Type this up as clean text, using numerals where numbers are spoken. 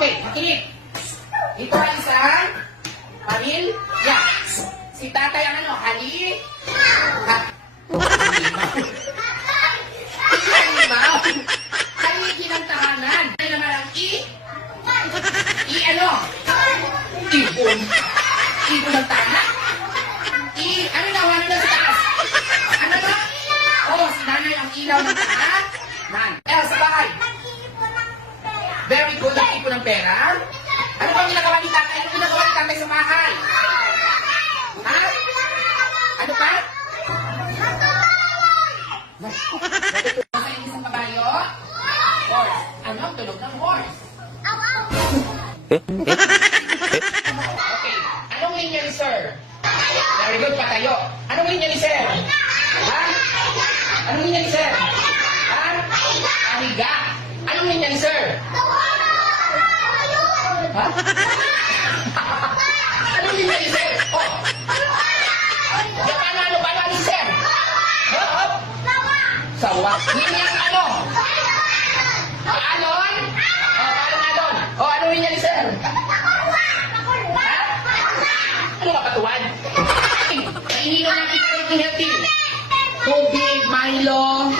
Okay, makinig. Ito ay isang pamilya. Si tatay ang ano, halimaw. Haligi ng tahanan. Ano naman ang ano? Ibon. Ibon ng tahanan. Ano na, ano na sa taas? Ano na? Oh, si nanay ang ilaw ng tahanan. Sa bahay. Very good ang ipon ng pera. Ano bang ginagawa ni tatay? Ano ginagawa ni tatay sa bahay? Ha? Ano pa? Sa isang kabayo? Horse. Ano ang tunog ng horse? Okay. Anong linya ni sir? Very good, patayo. Anong linya ni sir? Ha? Anong linya ni sir? Ha? Pahiga. Anong linya ni sir? Ha? Anong linya ni sir? Oh. Paano ni sir? Oh. Sawa. Linya ang ano? Paalon? Oh, paalon alon. Oh, anong linya ni sir? Ha? Ano kapatuan? Kaininom ng healthy. Tubig, Milo.